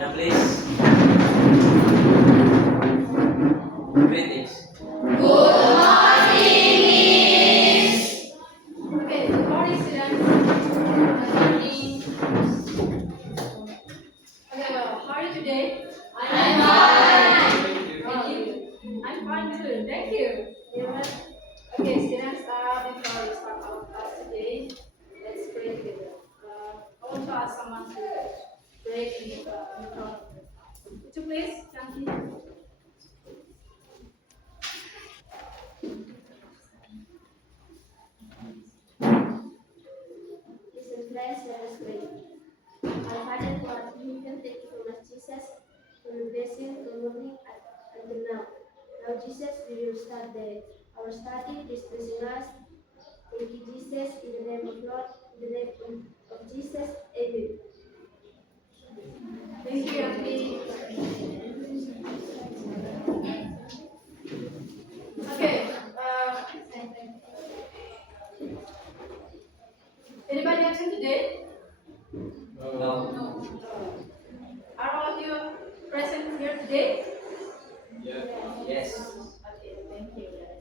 Sienna, please. Greetings. Good morning, Miss. Okay, good morning, students. Good morning. Okay, well, how are you today? I'm fine. I'm fine too. Thank you. Okay, students, before we start our class today, let's pray together. I want to ask someone to pray in front of me. Would you please, Yanti? Listen, friends, let us pray. Our Father who art in heaven, thank you so much, Jesus, for your blessing from morning until now. Now, Jesus, we will start our study. Please blessing us. Thank you, Jesus, in the name of Lord, in the name of Jesus, Amen. Thank you, Yanti. Okay, anybody absent today? No. Are all of you present here today? Yes. Okay, thank you, guys.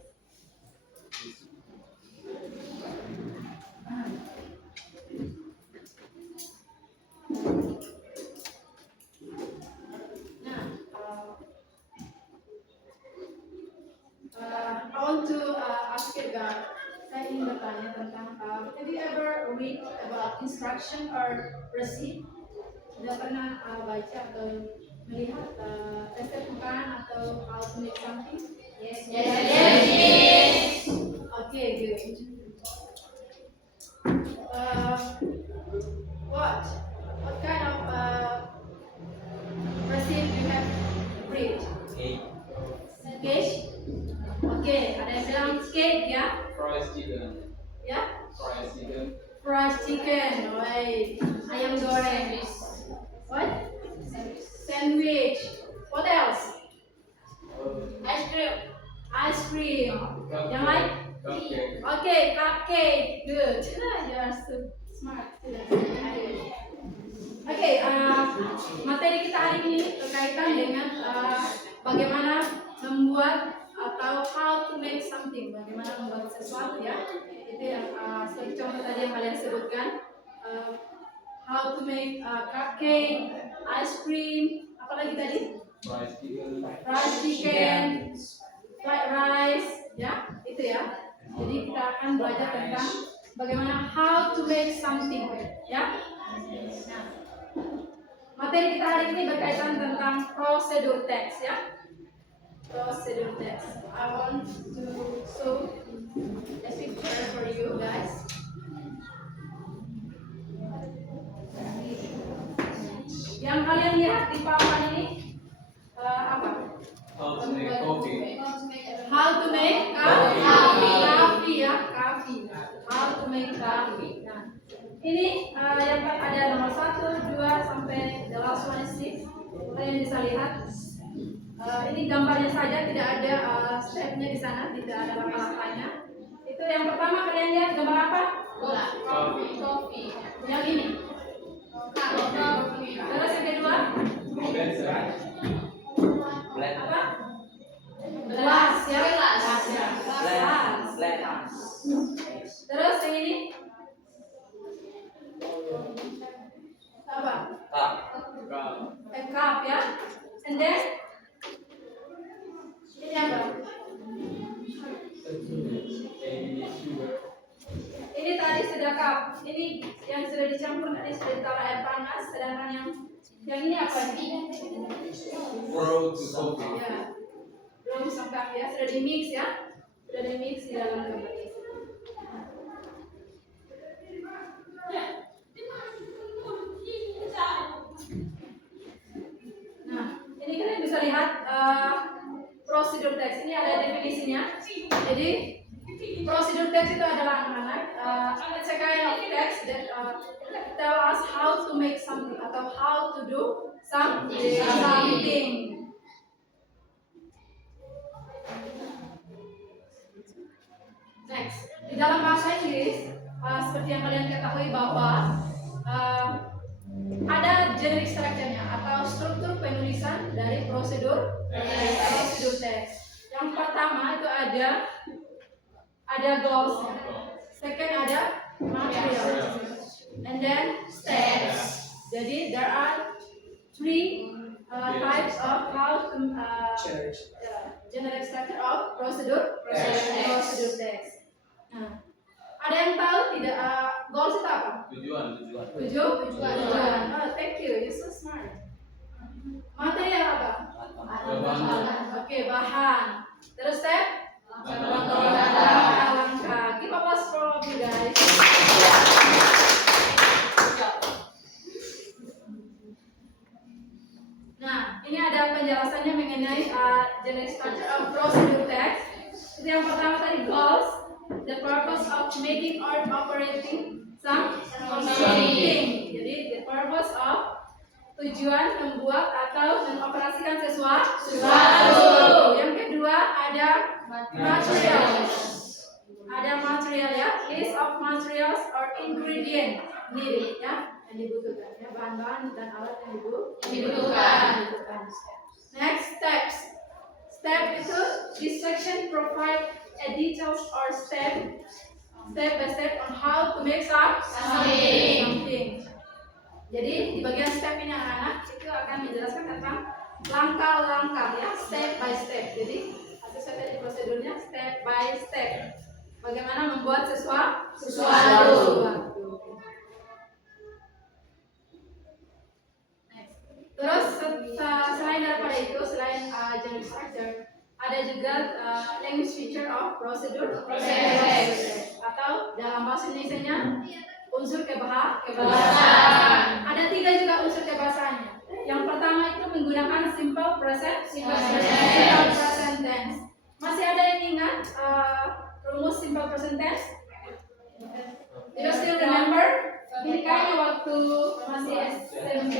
Nah, I want to ask you guys. Saya ingin bertanya tentang have you ever read about instruction or receipt? Sudah pernah baca atau melihat resep makanan atau how to make something? Yes. Yes. Okay, good. What kind of receipt you have read? Cake. Cake? Okay, ada yang bilang cake ya? Fried chicken. Ya? Fried chicken. Fried chicken, right? Ayam goreng. What? Sandwich. What else? Ice cream. Ice cream. Yang lain? Cupcake. Okay, cupcake. Good. You are so smart. Okay, materi kita hari ini berkaitan dengan bagaimana membuat atau how to make something, bagaimana membuat sesuatu ya. Itu yang seperti contoh tadi yang kalian sebutkan. How to make cupcake, ice cream, apa lagi tadi? Fried chicken. Fried chicken, fried rice, ya, itu ya. Jadi kita akan belajar tentang bagaimana how to make something, ya. Nah, materi kita hari ini berkaitan tentang prosedur teks, ya. Prosedur teks. I want to show a picture for you guys. Yang kalian lihat di papan ini apa? How to make coffee. How to make coffee ya, coffee. How to make coffee. Nah, ini yang ada nomor 1, 2 sampai the last one is 6. Kalian bisa lihat. Ini gambarnya saja, tidak ada stepnya di sana, tidak ada langkah-langkahnya. Itu yang pertama kalian lihat gambar apa? Bola. Coffee. Yang ini. Terus yang kedua? Blend. Apa? Gelas ya. Gelas. Blend. Terus yang ini? Apa? Cup. A cup ya. And then ini apa? Ini tadi sudah cup. Ini yang sudah dicampur tadi sudah ditaruh air panas. Sedangkan yang ini apa nih? Pour to coffee. Ya. Belum sampai ya. Sudah di mix ya. Sudah di mix di dalam gambar ini. Nah, ini kalian bisa lihat prosedur teks. Ini ada definisinya. Jadi prosedur teks itu adalah anak-anak. It's a kind of text that tell us how to make something atau how to do something. Next, di dalam bahasa Inggris seperti yang kalian ketahui bahwa ada generic structure-nya atau struktur penulisan dari prosedur teks. Yang pertama itu ada goals, second ada material, and then steps. Jadi there are three types of how to generate structure of prosedur text. Nah, ada yang tahu tidak goals itu apa? Tujuan. Tujuan. Oh, thank you. You're so smart. Material apa? Oke, bahan. Terus step? Langkah. Give applause for you guys. Nah, ini ada penjelasannya mengenai generate structure of procedure text. Itu yang pertama tadi goals, the purpose of making or operating something. Jadi the purpose of tujuan membuat atau mengoperasikan sesuatu. Yang kedua ada material. Ada material ya, list of materials or ingredient needed ya, yang dibutuhkan ya, bahan-bahan dan alat yang dibutuhkan. Next steps. Step itu this section provide a details or step by step on how to make something. Jadi di bagian step ini anak-anak itu akan menjelaskan tentang langkah-langkah ya, step by step. Jadi atau saya tadi prosedurnya step by step. Bagaimana membuat sesuatu. Next. Terus selain daripada itu, selain general structure, ada juga language feature of procedure atau dalam bahasa Indonesianya unsur kebahasaan. Ada 3 juga unsur kebahasaannya. Yang pertama itu menggunakan simple present tense. Masih ada yang ingat rumus simple present tense? You still remember? Ini kayaknya waktu masih SMP.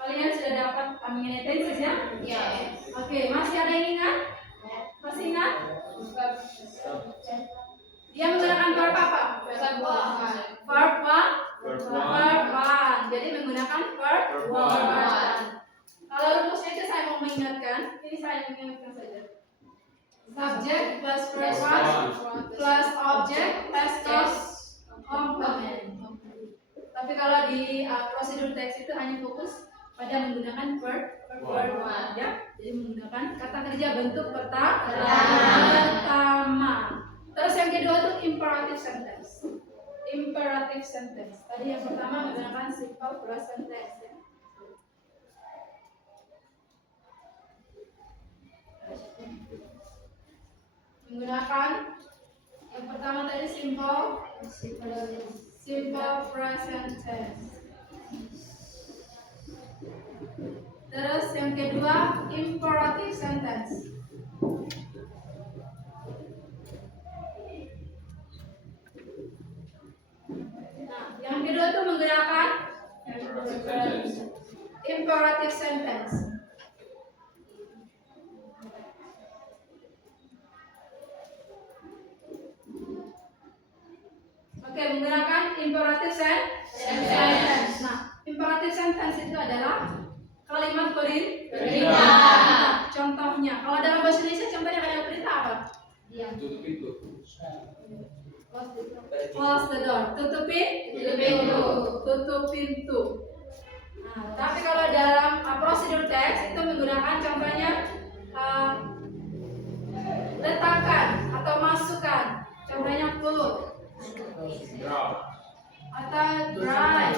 Kalian sudah dapat mengenai tensesnya? Oke, masih ada yang ingat? Masih ingat? Dia menggunakan verb apa? Verb one. Jadi menggunakan verb one. Kalau rumusnya itu saya mau mengingatkan, ini saya mengingatkan saja. Subject plus verb one plus object plus complement. Tapi kalau di prosedur teks itu hanya fokus pada menggunakan verb one ya. Jadi menggunakan kata kerja bentuk pertama. Terus yang kedua itu imperative sentence. Tadi yang pertama menggunakan simple present tense ya. Menggunakan yang pertama tadi simple present tense. Terus yang kedua imperative sentence. Nah, yang kedua itu menggunakan imperative sentence. Oke, menggunakan imperative sentence. Nah, imperative sentence itu adalah kalimat perintah. Contohnya, kalau dalam bahasa Indonesia contohnya kalimat perintah apa? Tutup pintu. Close the door. Tutup pintu. Nah, tapi kalau dalam prosedur teks itu menggunakan contohnya letakkan atau masukkan. Contohnya put atau dry.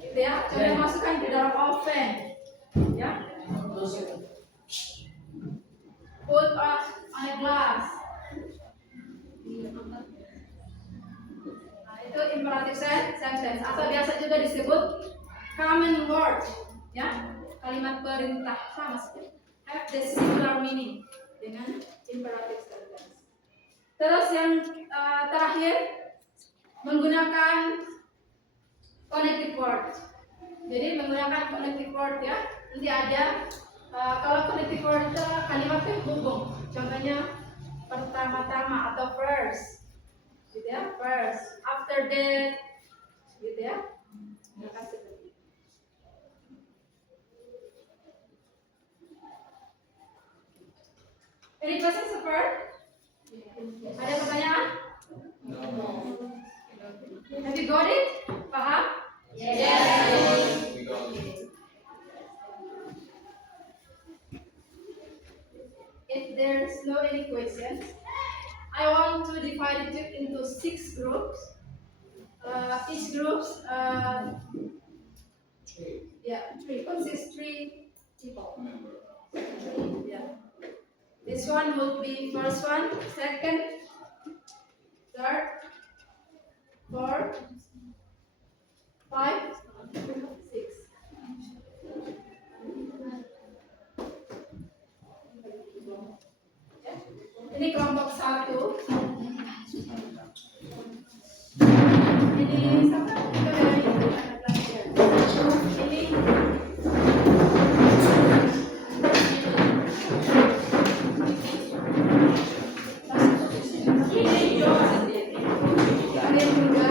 Gitu ya. Contohnya masukkan di dalam oven. Ya. Put on a glass. Nah, itu imperative sentence atau biasa juga disebut common word ya, kalimat perintah sama saja, have the similar meaning dengan imperative sentence. Terus yang terakhir menggunakan connective word. Jadi menggunakan connective word ya, nanti ada kalau connective word itu kalimat penghubung, contohnya pertama-tama atau first, gitu ya, first, after that, gitu ya. questions. I want to divide it into 6 groups. Each group, consists 3 people. Yeah. This one will be first one, second, third, fourth, 5, 6. Ini kelompok 1. Ini siapa? Kita dari anak pelajar. Ini kalian juga.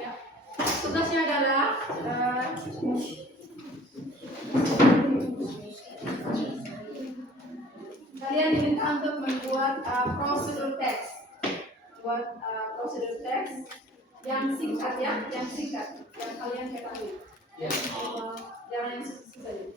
Ya. Tugasnya adalah kalian diminta untuk membuat prosedur teks. Buat prosedur teks yang singkat ya, yang kalian ketahui. Jangan yang susah.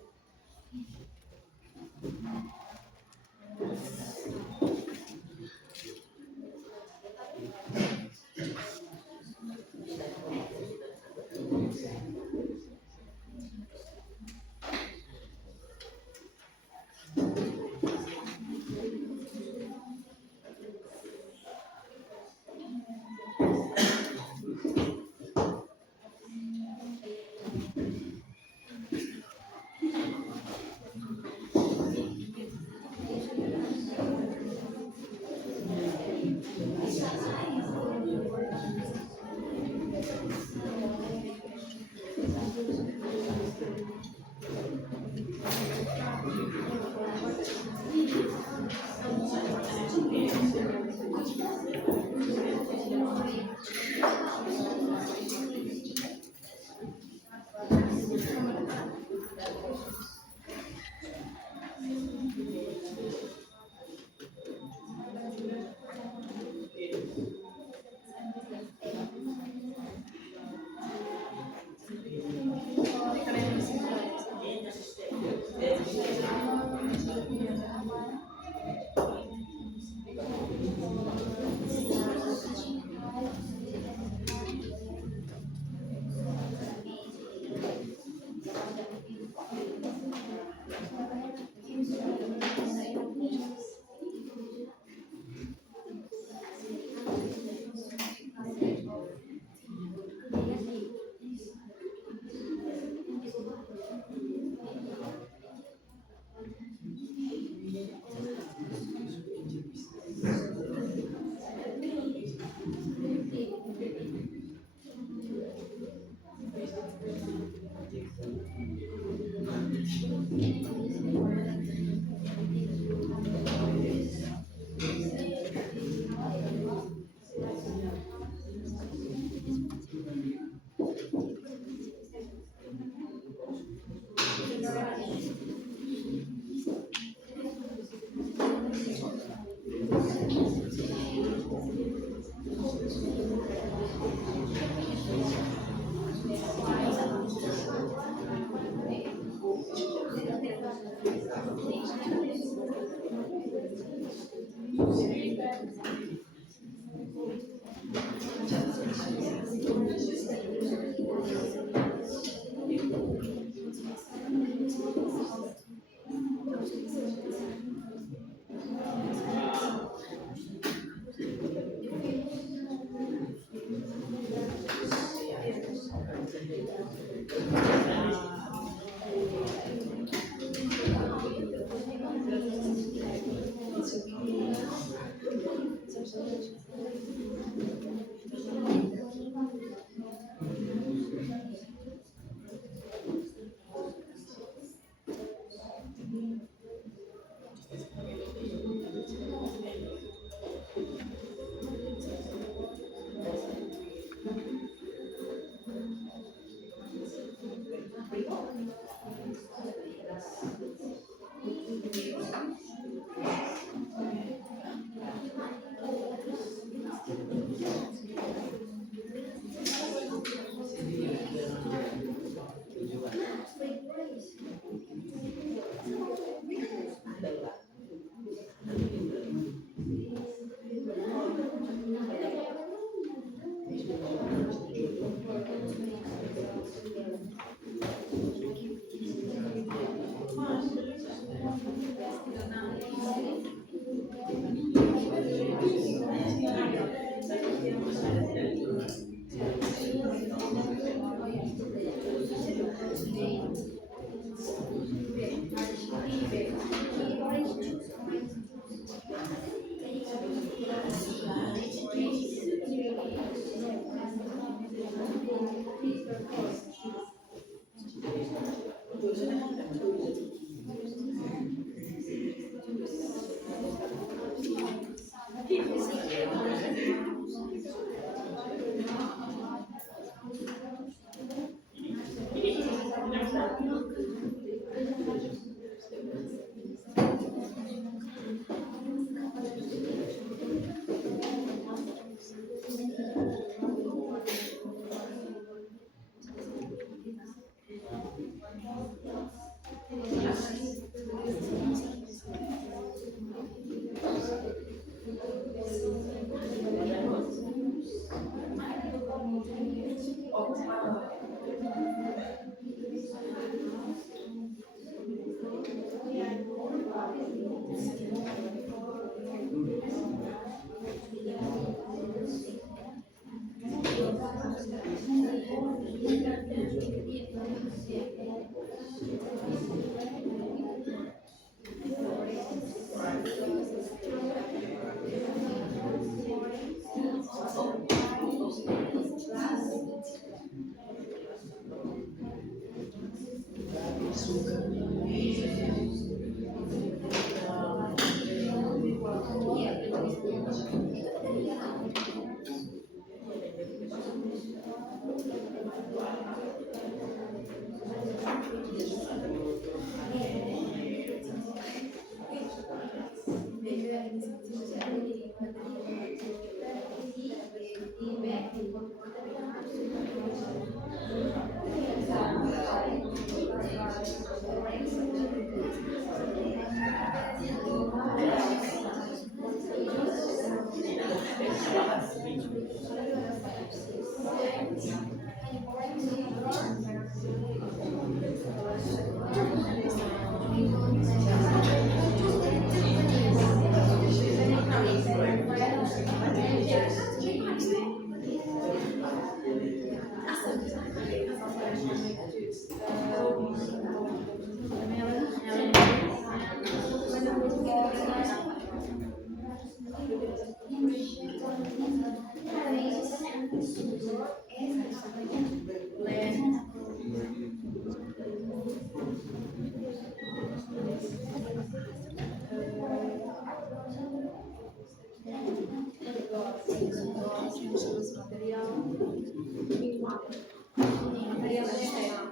Materialnya kayak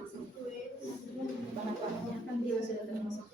bahan-bahannya kan dia sudah termasuk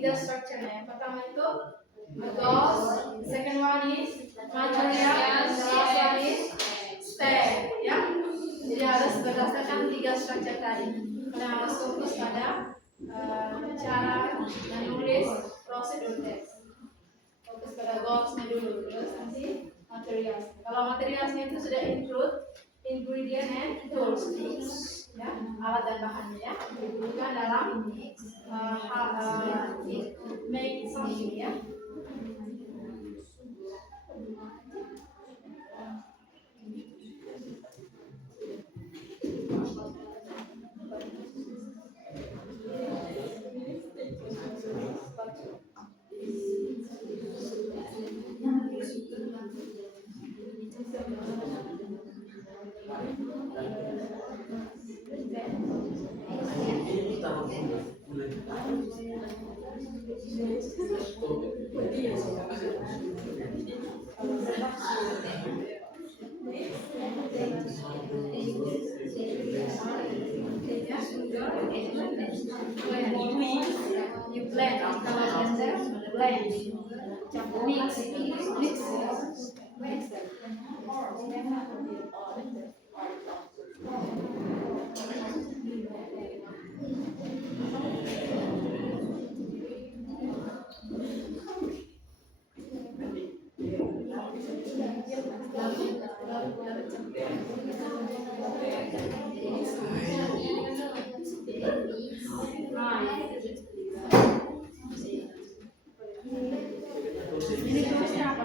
tiga structure nya. Yang pertama itu goals, second one is material, and the last one is stay, ya. Jadi harus berdasarkan tiga structure tadi. Kalian harus fokus pada cara menulis prosedur teks. Fokus pada goalsnya dulu, terus nanti materials. Kalau materialsnya itu sudah include ingredient and tools, ya, alat dan bahannya, ya. Bukan dalam make something, ya. You blend, kalau blender, blend, mix. Ini tulisnya apa?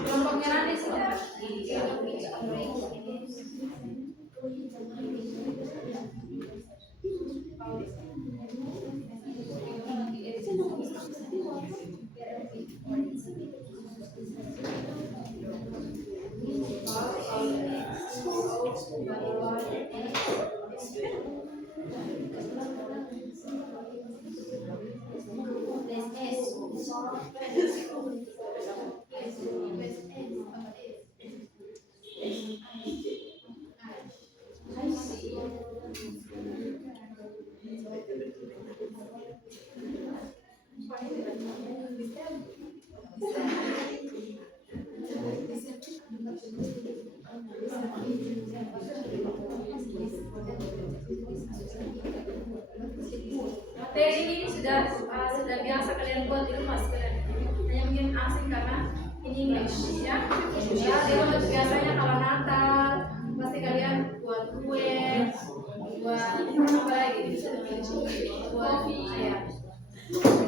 Kelompoknya nanti sudah. Materi ini sudah biasa kalian buat di rumah sekarang. Hanya mungkin asing karena in English, ya. Ya, di rumah biasanya kalau Natal pasti kalian buat kue, buat apa lagi? Buat ya.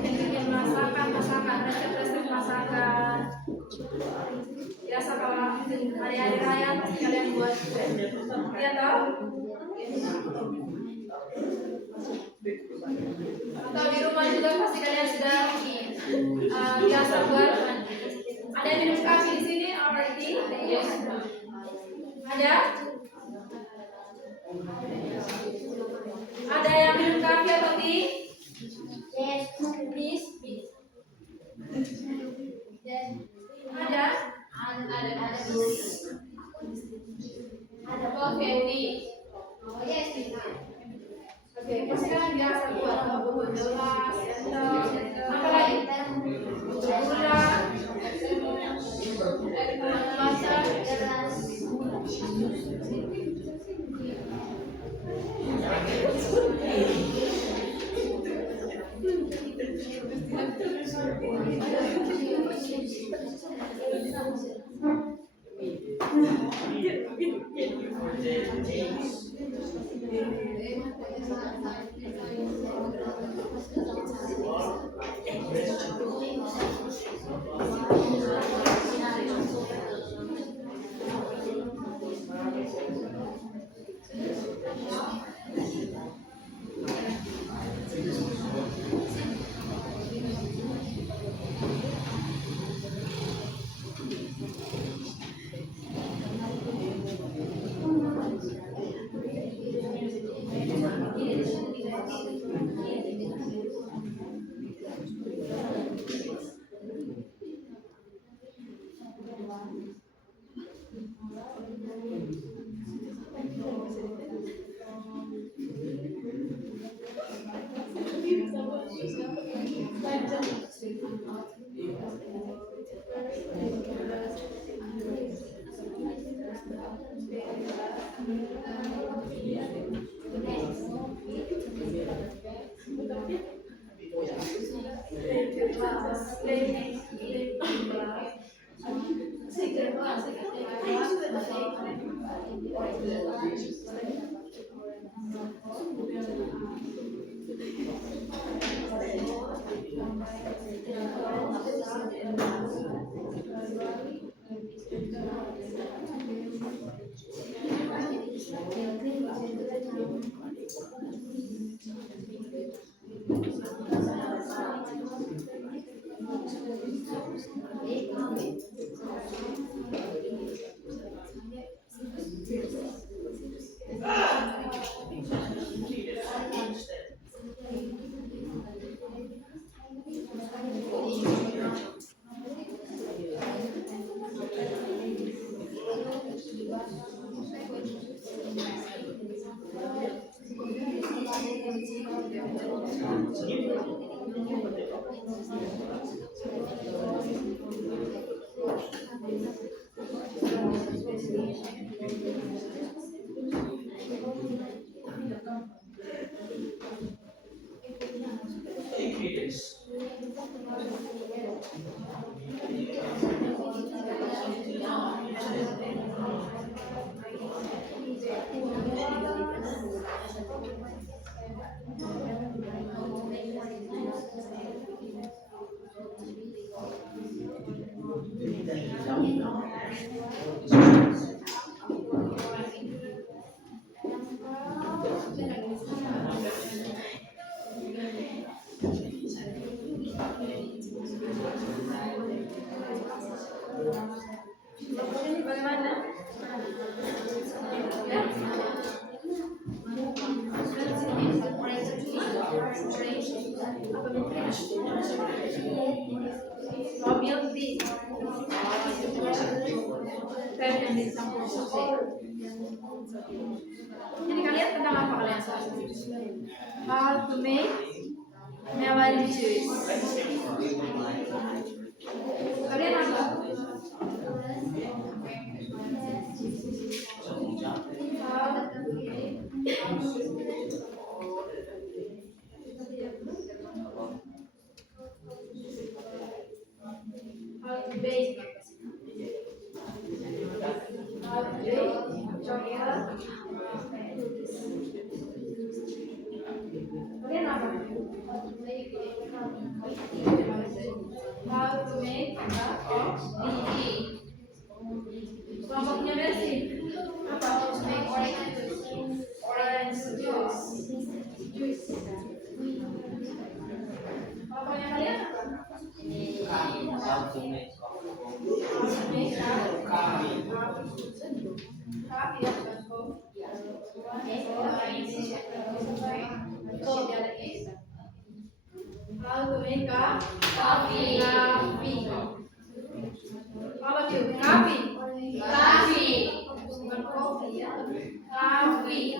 Bikin masakan, resep masakan. Biasa kalau hari-hari raya pasti kalian buat kue. Iya toh? Atau di rumah juga pasti kalian sudah biasa buat. Ada yang minum kopi di sini already? Ada? Ada yang minum kopi atau tea? Yes. Please. Ada? Ada coffee and tea. Oh yes. Oke, pasti kalian biasa buat bubur gelas, sendok, apa lagi? Gula, masak, gelas. Ini bagaimana? Ya. Mobil di yang dicampur susu. Jadi kalian tentang apa kalian? How to make melon juice. Kalian apa? How to bake chocolate. Kalian apa? How to make coffee. Kelompoknya Mercy. Apa? How to make orange juice. Bapaknya kalian apa? How to make How to make Coffee. How about you? Coffee. Coffee. Bukan kopi ya. Coffee.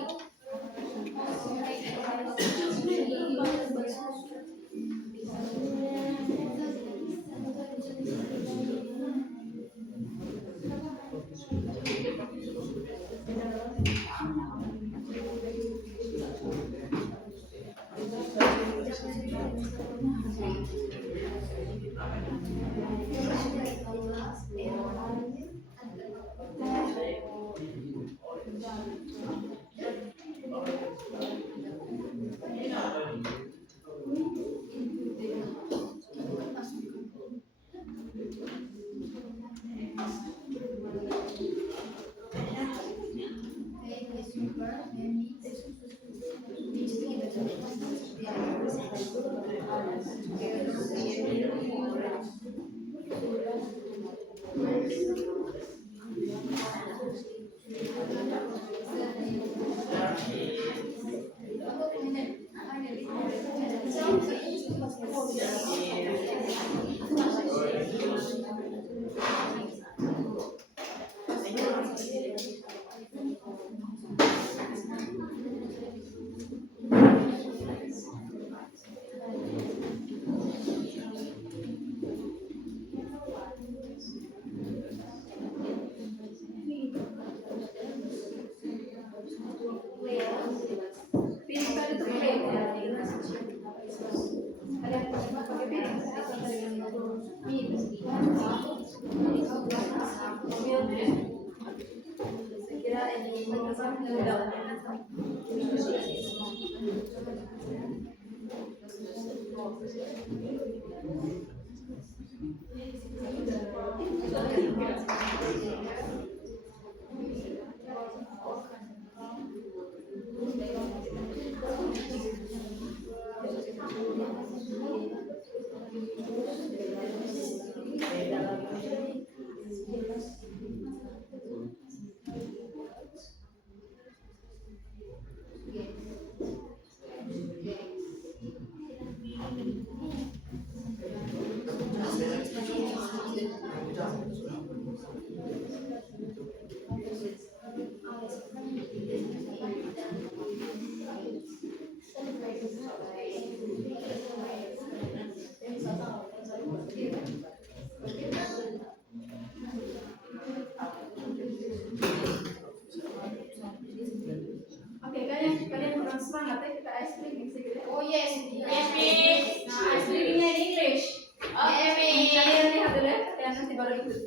Oke, kalian kurang semangat ya, kita ice breaking sedikit. Oh yes, yes, Miss. Nah, ice breakingnya in English. Okay, Miss. Kalian lihat dulu ya, kalian nanti baru ikut.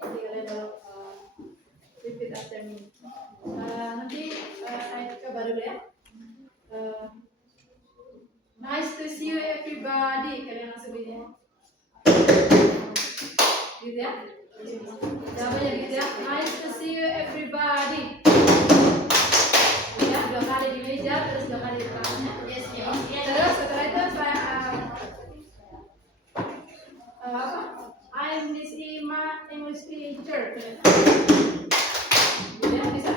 Jadi kalian baru repeat after me. Nanti saya coba dulu ya. Nice to see you everybody. Kalian langsung ini ya. Gitu ya. Jawabannya gitu ya. Nice to see you everybody. Ya, 2 kali di meja, terus 2 kali di depannya. Yes, Miss. Terus setelah itu saya I'm Miss Ima, English teacher. Ya, bisa.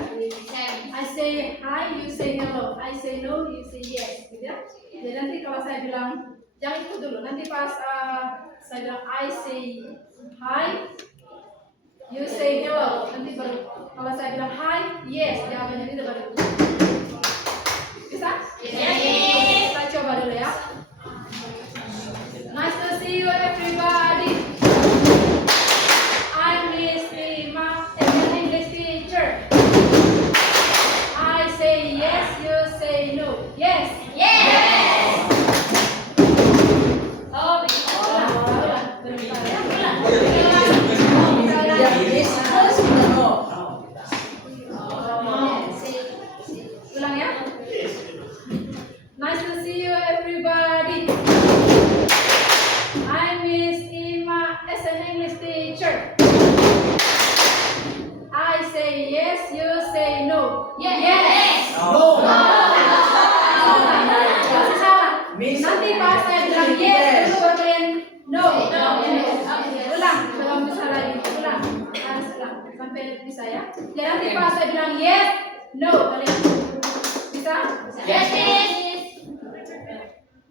I say hi, you say hello. I say no, you say yes. Gitu ya. Jadi nanti kalau saya bilang, jangan ikut dulu. Nanti pas saya bilang I say hi, you say hello. Nanti baru kalau saya bilang hi, yes, jawabannya itu baru. Bisa? Yes. Kita coba dulu ya. Nice to see you everybody. I'm Miss Ima, an English teacher. I say yes, you say no. Yes. Yes. Oh, Ulang. Bentar ya. Ulang ya. Nice to see you everybody. I'm Miss Ima as an English teacher. I say yes, you say no. Yes. Masih salah. Nanti pas saya bilang yes, dulu baru kalian no. Ulang, belum bisa lagi. Ulang, harus ulang sampai bisa ya. Jadi nanti pas saya bilang yes, no, kalian bisa? Yes, Miss.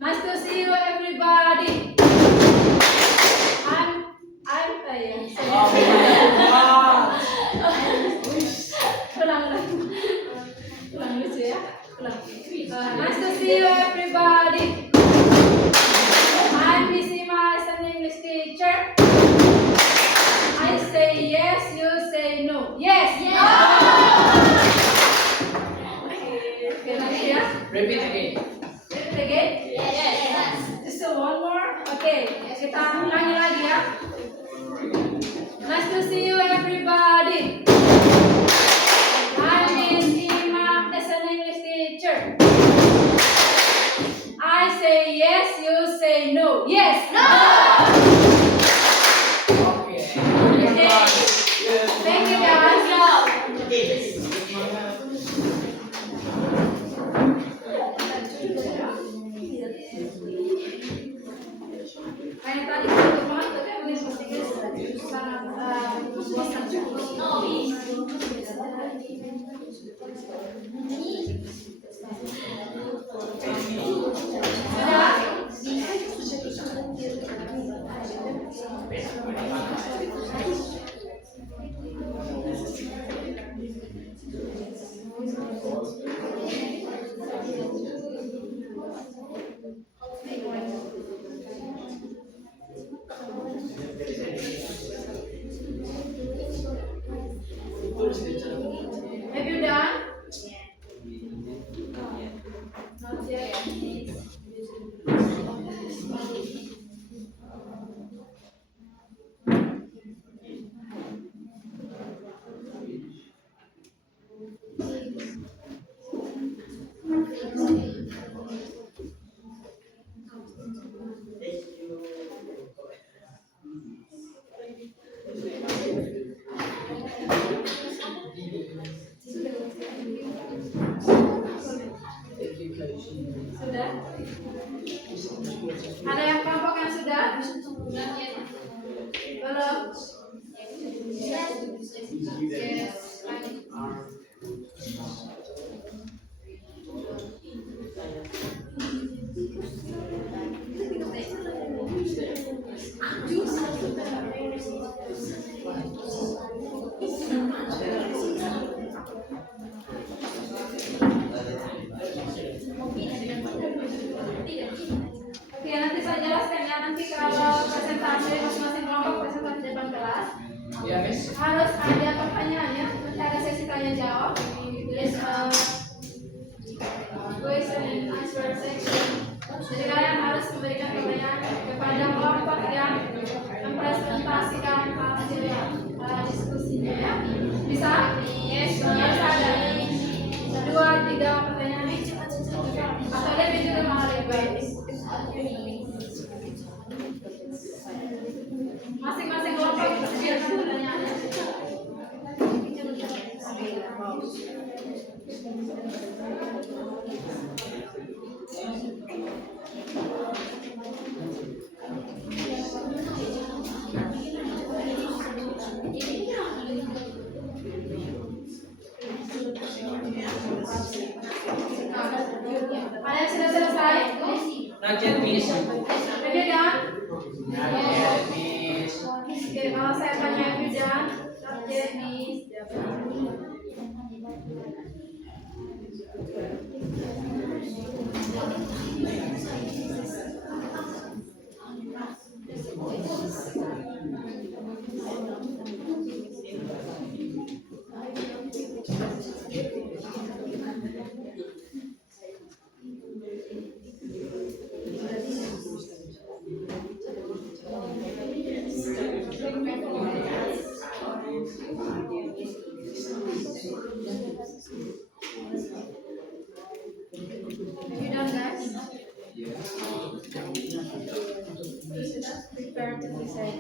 Nice to see you everybody. Ulang lucu ya. Ulang. Nice to see you everybody. I'm Miss Ima as an English teacher. I say yes, you say no. Yes. Okay, lagi ya. Repeat again. Repeat again. Yes. Just one more. Okay, kita ulangi lagi ya. Nice to see you everybody. I'm Miss Ima as an English teacher. I say yes, you say no. Yes. No. Okay. Okay. Thank you guys. Kayak tadi untuk banget katanya menulis Portugis sangat bosan juga. Have you done? Belum. Yes. Oke, nanti saya jelaskan ya. Nanti kalau presentasi masing-masing kelompok presentasi di depan kelas harus ada pertanyaannya. Nanti ada sesi tanya jawab. Tulis question and answer section. Jadi kalian harus memberikan pertanyaan kepada kelompok yang mempresentasikan hasil diskusinya ya. Bisa? Yes. Bisa dari 2-3 pertanyaan atau lebih juga malah lebih baik. Masing-masing kelompok sediakan pertanyaannya. Ada yang sudah selesai? Not yet, Miss. Oke kan? Not yet, Miss. Oke, kalau saya tanya Fidan, subjek Miss. You done, guys? Prepare to present.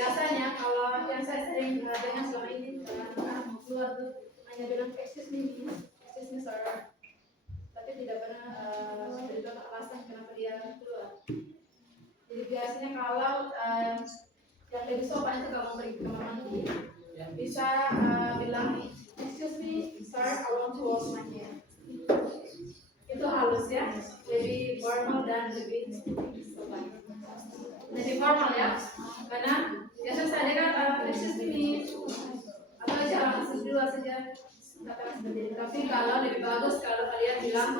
Biasanya kalau yang saya sering dengar selama ini anak keluar tuh hanya bilang excuse me sir, tapi tidak pernah beritahu alasan kenapa dia keluar. Jadi biasanya kalau yang lebih sopan itu kalau pergi ke kamar mandi bisa bilang excuse me sir, I want to wash my hair. Itu halus ya, lebih formal dan lebih sopan. Lebih formal ya, karena biasanya saya dengar excuse me atau jangan langsung dulu saja katakan Tapi kalau lebih bagus kalau kalian bilang,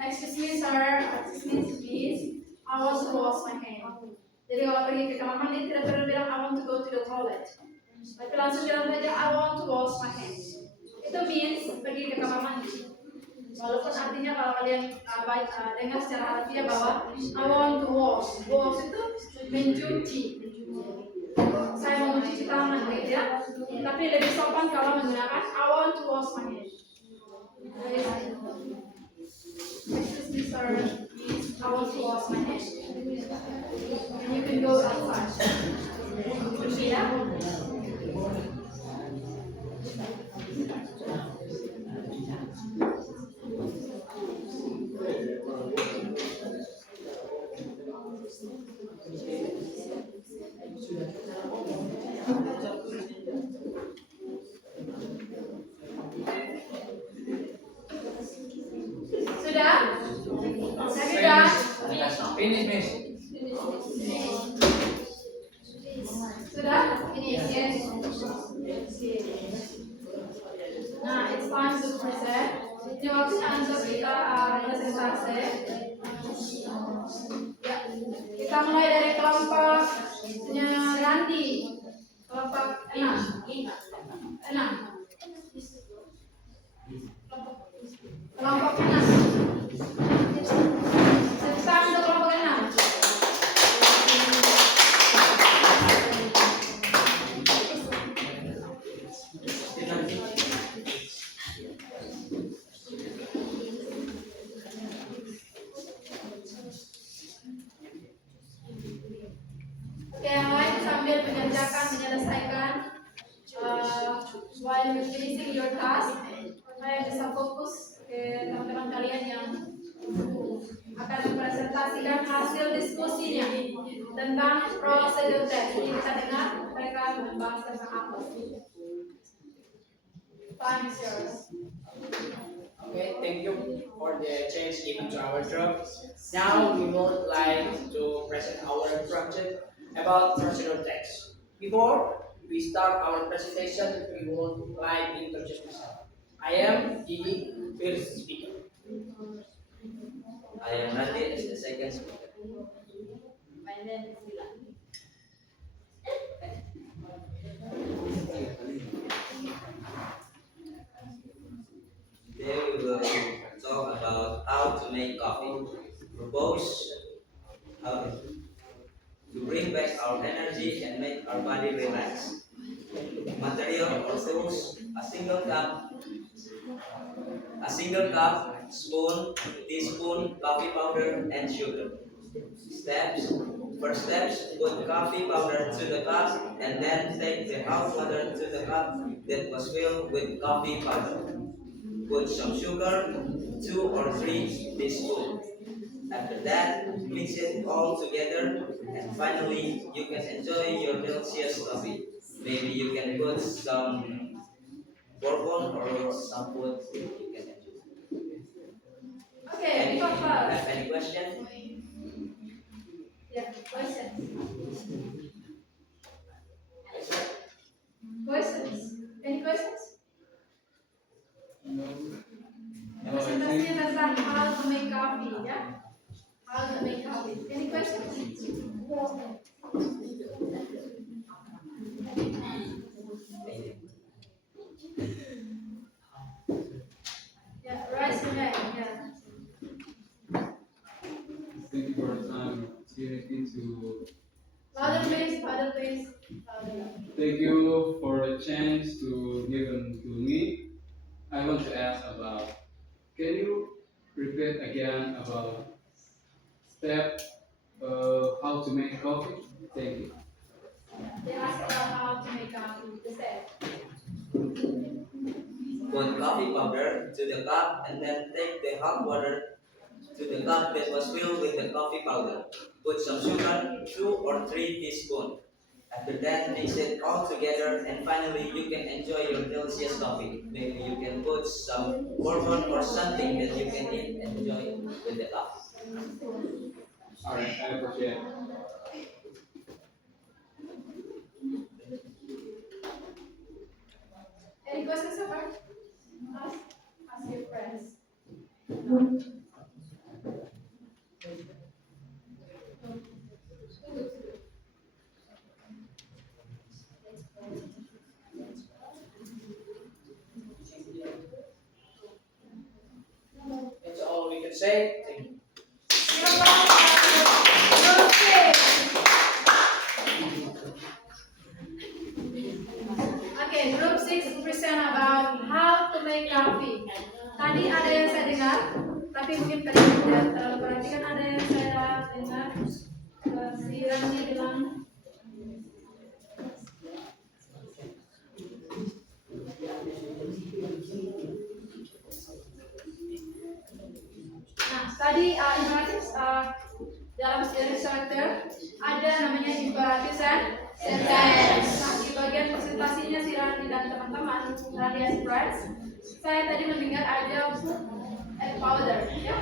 excuse me sir, excuse me please, I want to wash my hand. Jadi kalau pergi ke kamar mandi tidak perlu bilang I want to go to the toilet, tapi langsung bilang saja I want to wash my hands. Itu means pergi ke kamar mandi. Walaupun artinya kalau kalian dengar secara harfiah bahwa I want to wash, wash itu mencuci. Saya mau mencuci tangan gitu ya. Tapi lebih sopan kalau menggunakan I want to wash my hands. Excuse me sir, please, I want to wash my hands. And you can go outside. Ya. Sudah? Have you done? Finish, miss. Sudah? Yes. Nah, it's time to present. Ini waktunya untuk kita presentasi. Ya, kita mulai dari kelompoknya Randi. Kelompok 6. Kelompok 6. Sekarang untuk kelompok 6. Oke, yang lain sambil menyelesaikan while you finishing your task, kalian bisa fokus ke teman-teman kalian yang akan mempresentasikan hasil diskusinya tentang prosedur tes. Jadi kita dengar mereka membahas tentang apa. Time is yours. Okay, thank you for the chance given to our job. Now we would like to present our project about procedural text. Before we start our presentation, we would like to introduce myself. I am Gigi, first speaker. I am Randy as the second speaker. My name is Mila. Today we will talk about how to make coffee. Propose how to bring back our energy and make our body relax. Material or tools: a single cup, spoon, teaspoon, coffee powder, and sugar. Steps: first steps, put coffee powder to the cup and then take the hot water to the cup that was filled with coffee powder. Put some sugar, 2 or 3 teaspoons. After that, mix it all together and finally you can enjoy your delicious coffee. Maybe you can put some bourbon or some food you can enjoy. Okay, Nico first. Have any question? Yeah, questions. Questions? Any questions? Presentasinya tentang how to make coffee, ya? How to make coffee. Any questions? Yeah, raise your hand. Yeah. Thank you for the time opportunity to. Louder please, louder please. Louder. Thank you for the chance to given to me. I want to ask about. Can you repeat again about step how to make coffee? Thank you. They ask about how to make coffee. The step. Put coffee powder to the cup and then take the hot water to the cup that was filled with the coffee powder. Put some sugar, 2 or 3 teaspoons. After that, mix it all together and finally you can enjoy your delicious coffee. Maybe you can put some bourbon or something that you can eat and enjoy with the coffee. Alright, I appreciate it. Any questions so far? Ask. That's all we can say. Thank you. Okay, group 6 present about how to make coffee. Tadi ada yang saya dengar, tapi mungkin kalian tidak terlalu perhatikan. Ada yang saya dengar, si Rani bilang, nah tadi imperatif dalam series selector ada namanya imperatif sentence. Nah, di bagian presentasinya si Rani dan teman-teman, Rani and friends, saya tadi mendengar ada put and powder, ya.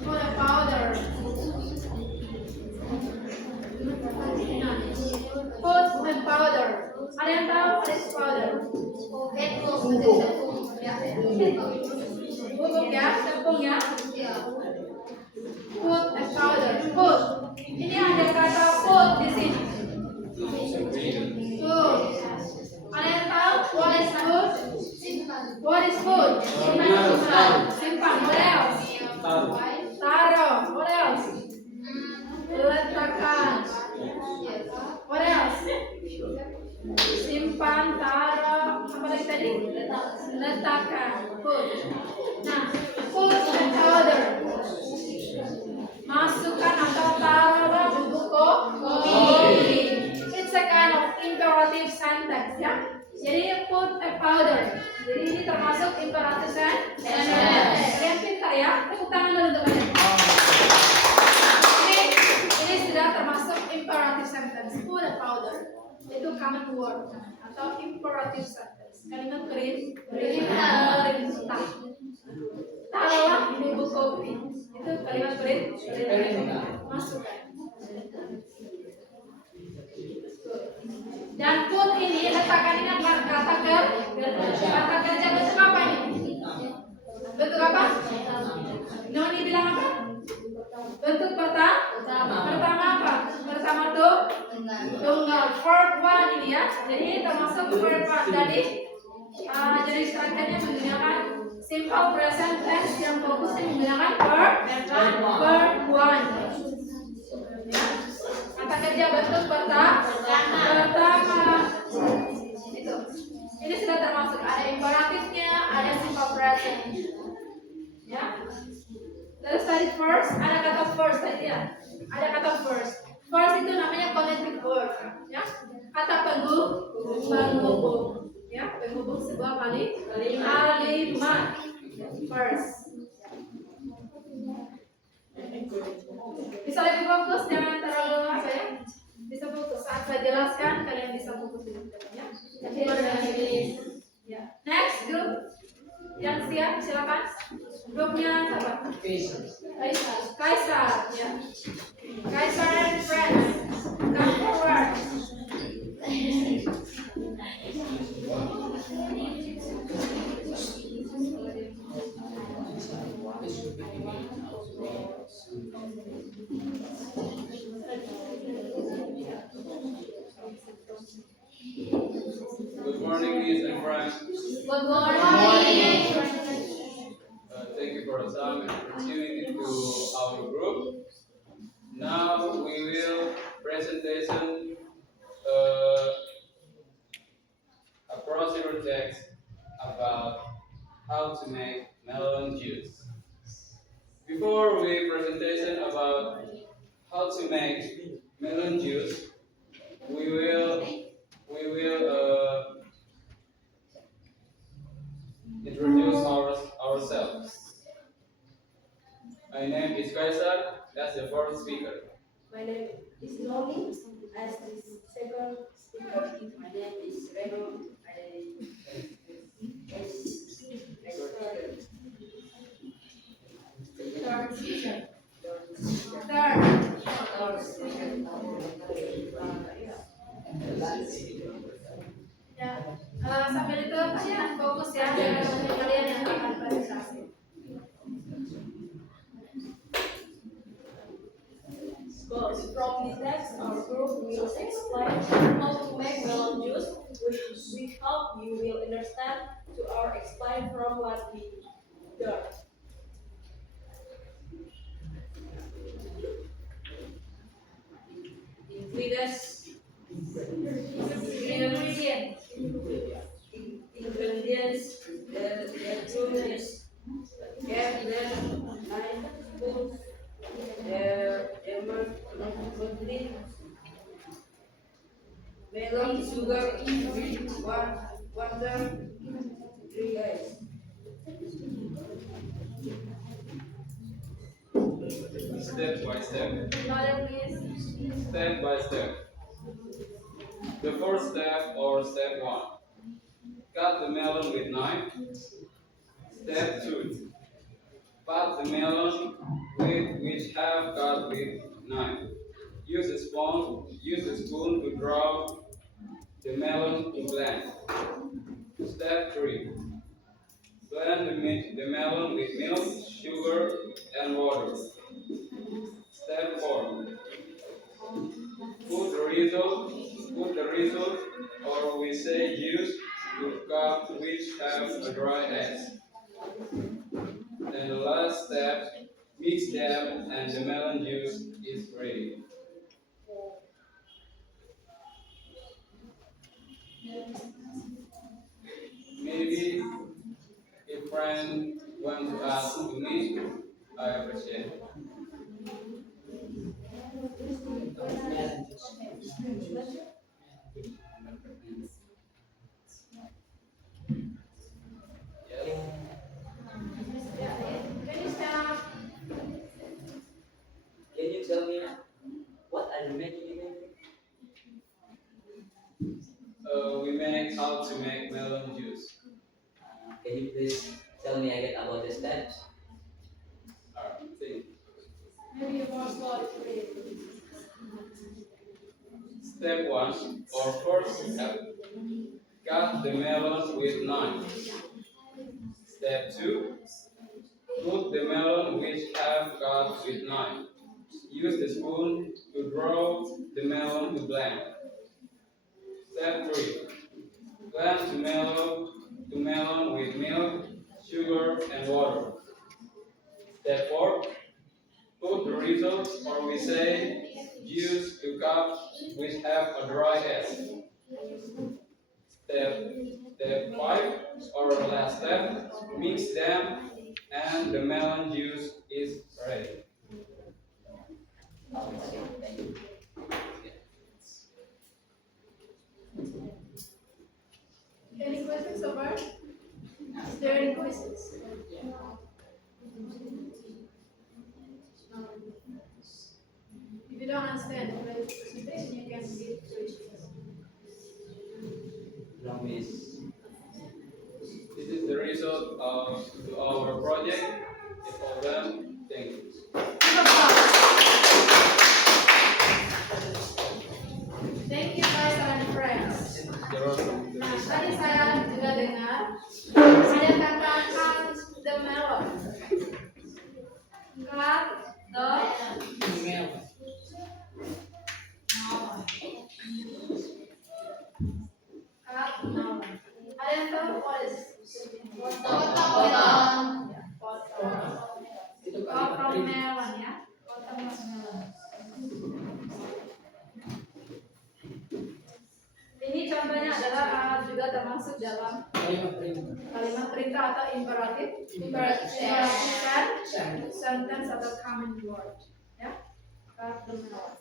Put and powder. Nah, put and powder. Ada yang tahu apa itu powder? Ya. Bubuk ya, tepung ya. Put and powder. Put. Ini ada kata put di sini. Put. Ada yang tahu what is food? What is food? Simpan. What else? Taruh. What else? Letakkan. What else? Simpan, taruh. Apa lagi tadi? Letakkan. Put. Nah, put and powder. Masukkan atau taruh bubuk kopi. It's a kind of imperative sentence, ya. Jadi put a powder. Jadi ini termasuk imperative sentence. Kalian pintar ya. Tepuk tangan dulu untuk kalian. Ini sudah termasuk imperative sentence. Put a powder. Itu common word atau imperative sentence. Kalimat perintah. Taruhlah bubuk kopi. Itu kalimat perintah. Masukkan. Dan put ini letakkan ini adalah kata kerja. Kata kerja bentuk apa ini? Bentuk apa? Noni bilang apa? Bentuk pertama. Pertama apa? Pertama tuh tunggal. Verb one ini ya. Jadi ini termasuk verb one. Jadi strukturnya menggunakan simple present tense yang fokusnya menggunakan verb one. Ya. Kata kerja bentuk pertama. Itu. Ini sudah termasuk ada imperatifnya, ada simple present. Ya. Let's study first. Ada kata first tadi ya. Ada kata first. First itu namanya connecting word. Ya. Kata penghubung. Ya, penghubung sebuah kalimat. First. Bisa lebih fokus, jangan terlalu apa ya. Bisa fokus saat saya jelaskan, kalian bisa fokus ya. Ya. Next group yang siap silakan. Grupnya apa? Kaisar. Ya. Kaisar and friends. Come forward. Good morning, Miss and friends. Good morning. Thank you for the time and opportunity to our group. Now we will presentation a procedure text about how to make melon juice. Before we presentation about how to make melon juice, we will introduce ourselves. My name is Kaisar. That's the first speaker. My name is Noni. As the second speaker, my name is Reno. Ya, sambil itu kalian fokus ya dengan kalian yang you will understand to our explain from what we do. Ingredients. Ingredients. Ingredients. The two is get the nine spoons. The monthly melon sugar with water 3 eggs. Step by step. Louder, please. Step by step. The first step or step 1. Cut the melon with knife. Step 2. Pat the melon with which have cut with knife. Use a spoon to draw the melon to blend. Step 3. Blend the melon with milk, sugar, and water. Step 4. Put the result, or we say juice, to cup which have a dry egg. And the last step, mix them and the melon juice is ready. Maybe a friend want to ask to me, I appreciate it. Yes. Can you stand up? Can you tell me what are you making again? We make how to make melon juice. Can you please tell me again about the steps? Alright, see. Maybe more slowly, please. Step 1 or first step. Cut the melon with knife. Step 2. Put the melon which have cut with knife. Use the spoon to draw the melon to blend. Step 3. Blend the melon with milk, sugar, and water. Step 4. Put the result, or we say juice, to cup which have a dry egg. Step 5, or the last step, mix them and the melon juice is ready. Any questions so far? Is there any questions? If you don't understand the presentation, you can give questions. Promise. This is the result of our project. If all done, thank you. Thank you guys and friends. You're welcome. Nah, tadi saya juga dengar ada kata cut the melon. Cut the Email. cut the melon. Ada yang tahu what is potong? Itu Potong kalimat melon ya. Potong melon. Ini contohnya adalah juga termasuk dalam kalimat perintah atau imperatif, kan, sentence atau common word, ya. Cut the melon.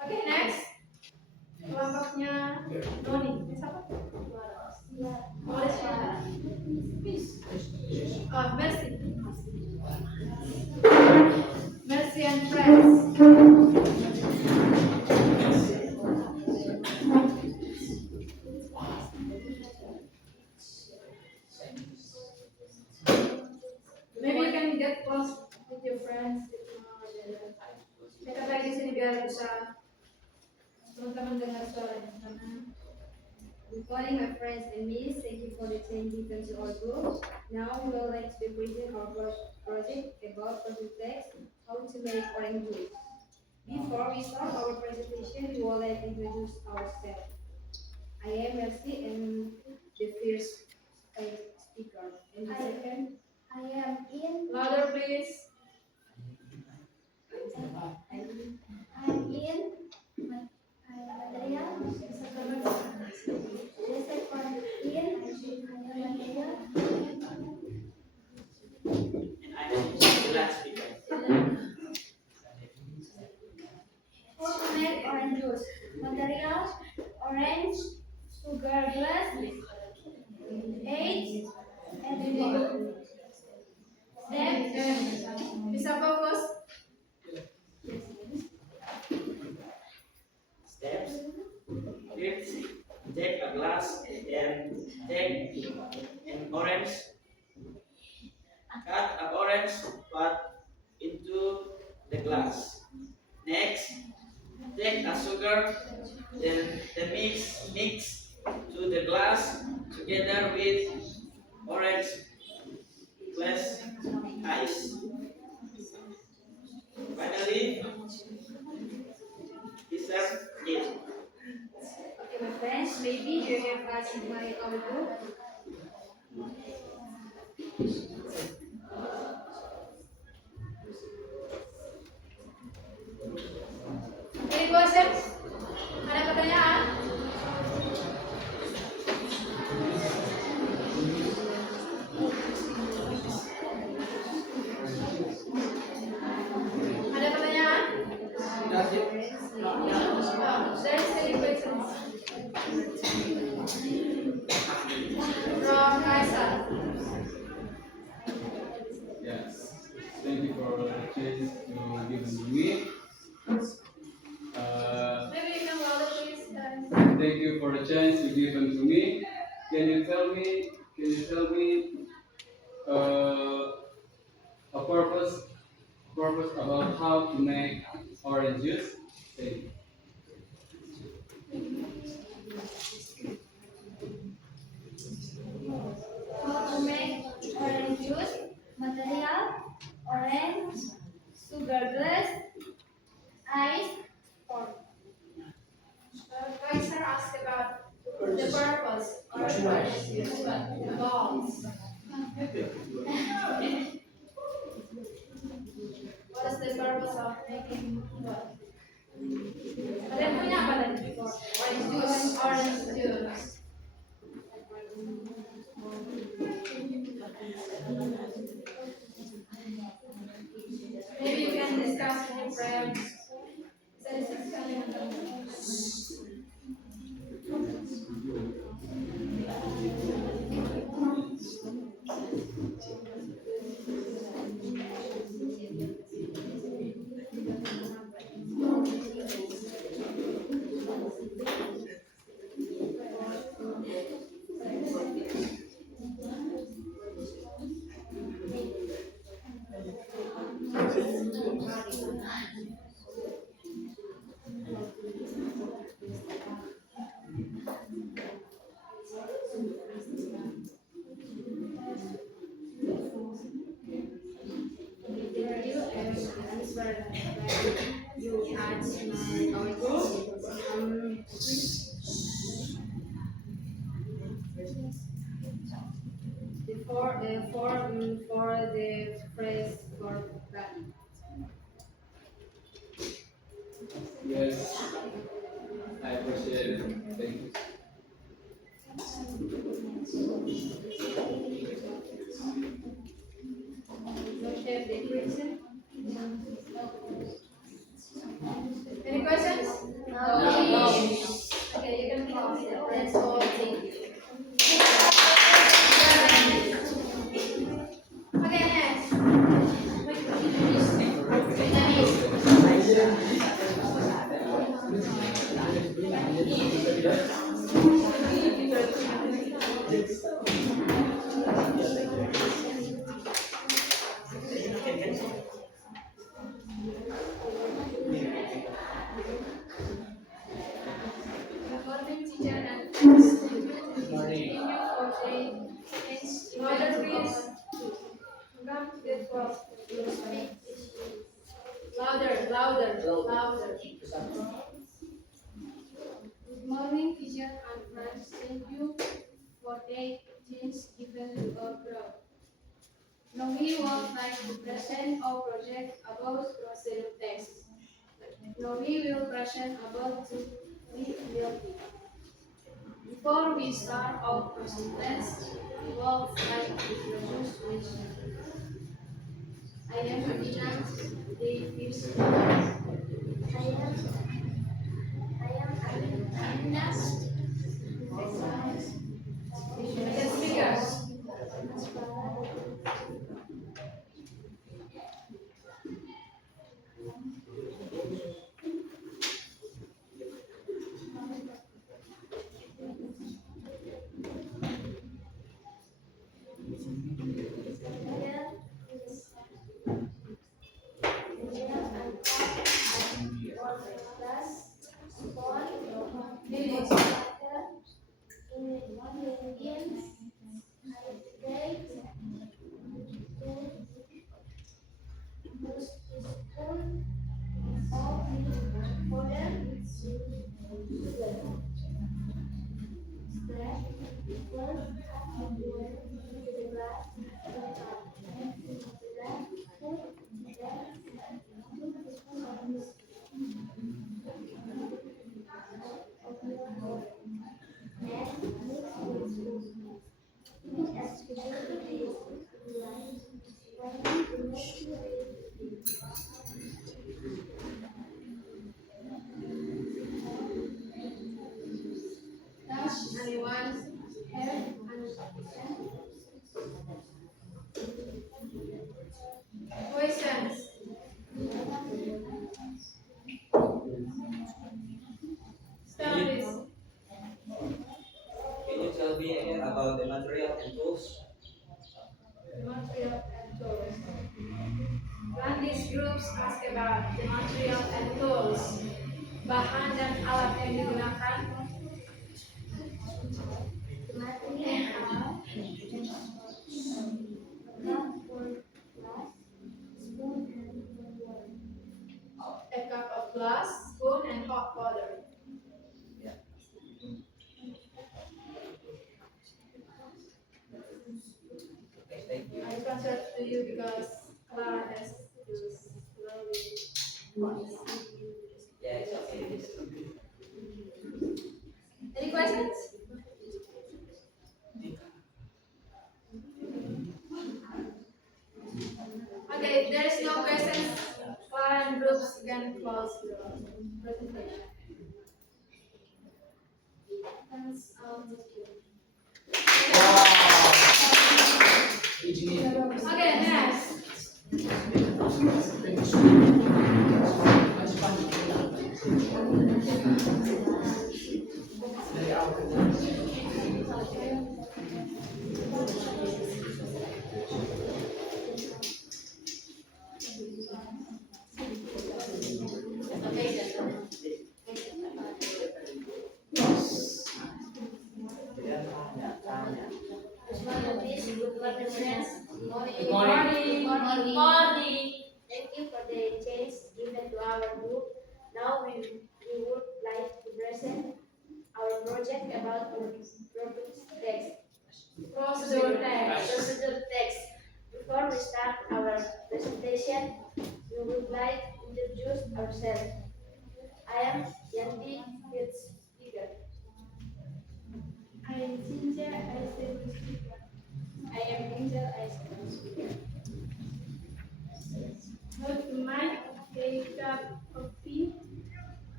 Oke, next. Kelompoknya Doni. Ini siapa? Boleh siapa? Oh, Mercy. Mercy and friends. Maybe you can get close with your friends. Dekat lagi sini biar bisa teman-teman dengar suaranya. Karena Good morning, my friends and Miss. Thank you for the attending to our group. Now we would like to be presenting our project about project text, how to make orange juice. Before we start our presentation, we would like to introduce ourselves. I am Mercy and the first speaker. And the second, I am in. louder please. I'm in. Material. The second in. I am material. And I am the last speaker. How to make orange juice. Materials: orange, sugar glass, eggs, and milk. Steps. Bisa fokus? Steps. First, take a glass and take an orange. Cut an orange part into the glass. Next, take a sugar, then mix to the glass together with orange glass ice. Finally, serve it. Okay, my friends, maybe you have watched my audio. Any questions? Ada pertanyaan? Ada pertanyaan? There's any questions? From Kaisar. Yes. Thank you for the chance to given to me. Maybe you can louder please. Thank you for the chance you given to me. Can you tell me a purpose about how to make orange juice? Thank you. How to make orange juice. Material: orange, sugar glass, ice, corn. Kaisar asked about the purpose or the goals. What is the purpose of making what? Kalian punya apa tadi? Orange juice. Orange juice. Maybe you can discuss with your friends. Bisa diskusikan dengan teman-teman. You add our group. For the phrase for that. Yes, I appreciate it. Thank you. No share the question. Any questions? No. Okay, you can close it. That's all. Thank you. Okay, next. Morning, teacher and thank you for saying louder, please. Come, get well. Louder, louder, louder. thank you for the chance given to our crowd. Now we would like to present our project about procedure text. Now we will present about the reality. Before we start our presentation, we would like to introduce myself. I am Dina Davis. Andas. Speakers. Ladies. Does anyone have any questions? Start this. Can you tell me again about the material and tools? Material and tools. When these groups ask about the material and tools, bahan dan alat yang digunakan, a cup of glass, spoon, and hot water. Okay, thank you. I transfer to you because Clara has to slowly. Yeah, it's okay. Any questions? Okay, if there is no questions, Clara and groups can close the presentation. Thanks, okay, next. Good morning. Morning. Thank you for the chance given to our group. Now we would like to present our project about product text. Procedure text. Procedure text. Before we start our presentation, we would like to introduce ourselves. I am Yanti, field speaker. I am Cynthia, I say speaker. I am Angel, I speaker. How to make a cup of tea,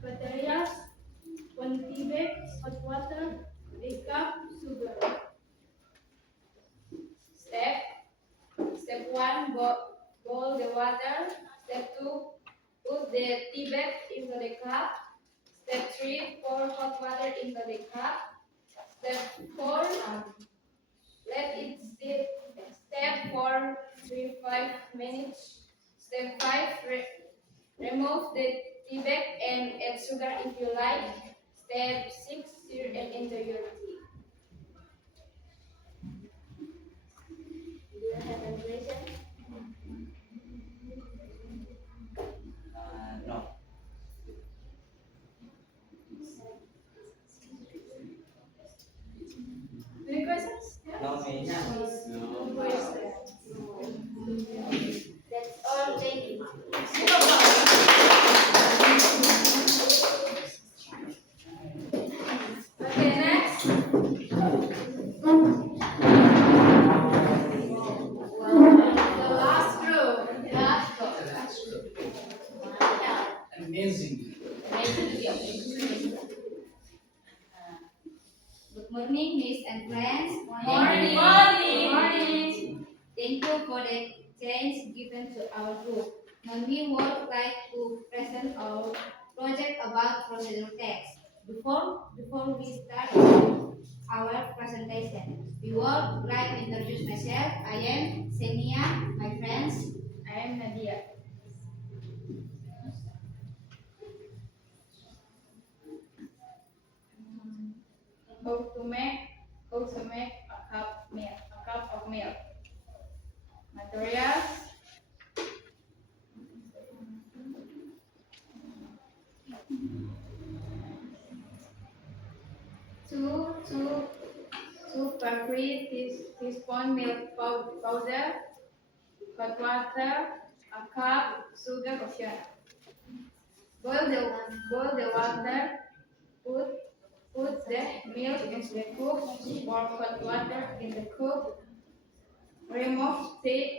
materials, 1 tea bag, hot water, a cup, sugar. Step 1, boil the water. Step 2, put the tea bag into the cup. Step 3, pour hot water into the cup. Step 4, let it sit. Step 4, 5 minutes. Step 5, remove the tea bag and add sugar if you like. Step 6, stir and enjoy your tea. Do you have any question? No. morning, Miss and friends. Morning. Morning. Thank you for the chance given to our group. Now we would like to present our project about procedural text. Before we start our presentation, we would like to introduce myself. I am Senia. My friends, I am Nadia. How to make a cup of milk. Materials: two packaged teaspoon milk powder, hot water, a cup sugar optional. Boil the water. Put the milk into the cup. Pour hot water in the cup. Remove the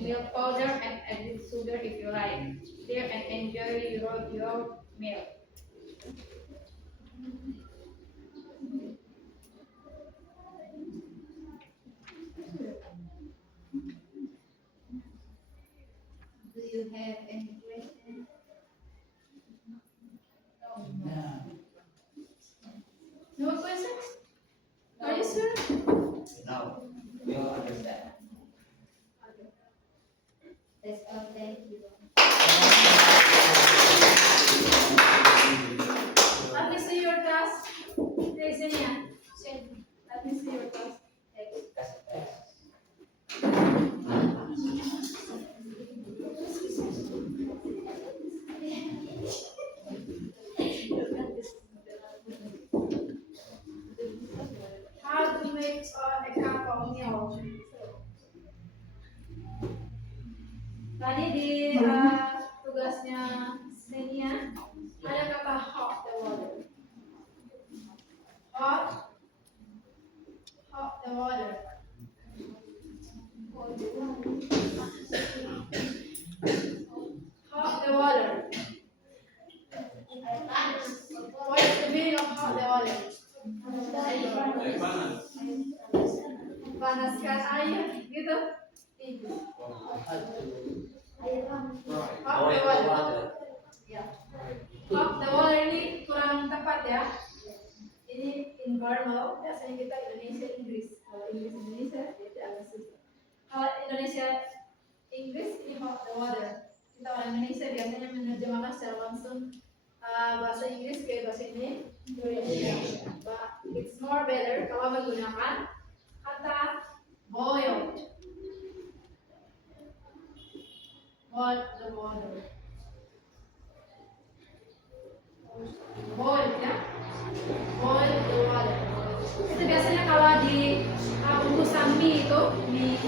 milk powder and add the sugar if you like. Stir and enjoy your milk. Do you have any questions? No questions? Are you sure? Now, we all understand. That's all. Thank you. Let me see your task. Hey, Zenia. Let me see your task. How to make a cup of milk. Tadi di tugasnya Zenia ada kata hot the water. Hot the water. Hot the water. What is the meaning of hot the water? Panaskan air gitu. Hot the water. Ya. Hot the water ini kurang tepat ya. Ini informal, biasanya kita Indonesia Inggris. Kalau Inggris Indonesia itu agak susah. Kalau Indonesia Inggris ini hot the water. Kita orang Indonesia biasanya menerjemahkan secara langsung bahasa Inggris ke bahasa Indonesia. But it's more better kalau menggunakan kata boiled. Boil the water. Boil ya. Boil the water. Itu biasanya kalau di bungkusan mie itu, mie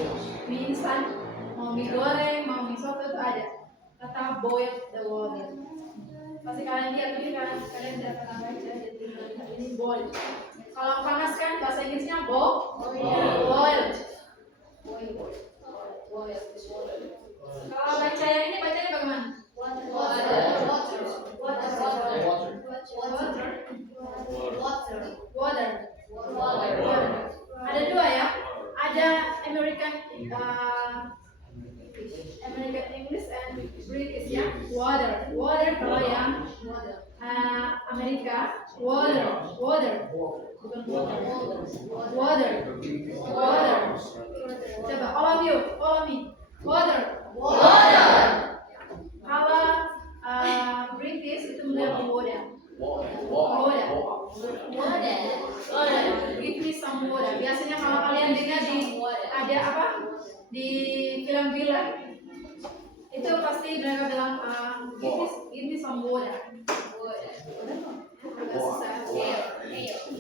instan, mau mie goreng, mau mie soto itu ada kata boil the water. Pasti kalian lihat ini kan, kalian tidak pernah baca jadi ini boil. Kalau panaskan bahasa Inggrisnya boil. Kalau baca yang ini bacanya bagaimana? Water. Ada dua ya. Ada American English and British ya. Water kalau yang Amerika water. Bukan water. Coba all of me. Water. Kalau British itu menggunakan water. Give me some water. Biasanya kalau kalian dengar ada apa di film-film itu pasti mereka bilang give me some water. Agak susah.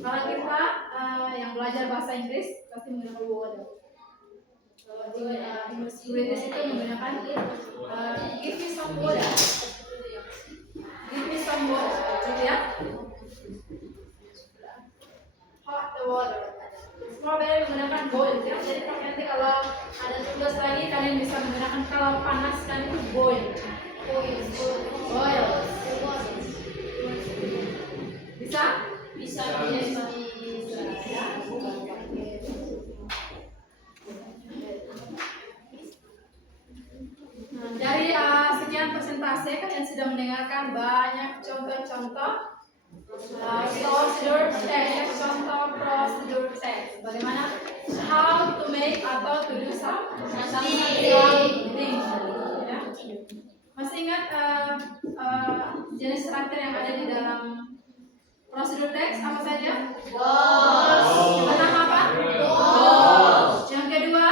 Kalau kita yang belajar bahasa Inggris pasti menggunakan water. Kalau di British itu menggunakan give me some water. Give me some water, gitu ya. Hot the water. Semua benar menggunakan boil ya. Jadi nanti kalau ada tugas lagi kalian bisa menggunakan kalau panaskan itu boil. Bisa? make atau to do something. Ya. Masih ingat jenis struktur yang ada di dalam prosedur teks apa saja? Pertama apa? Yang kedua?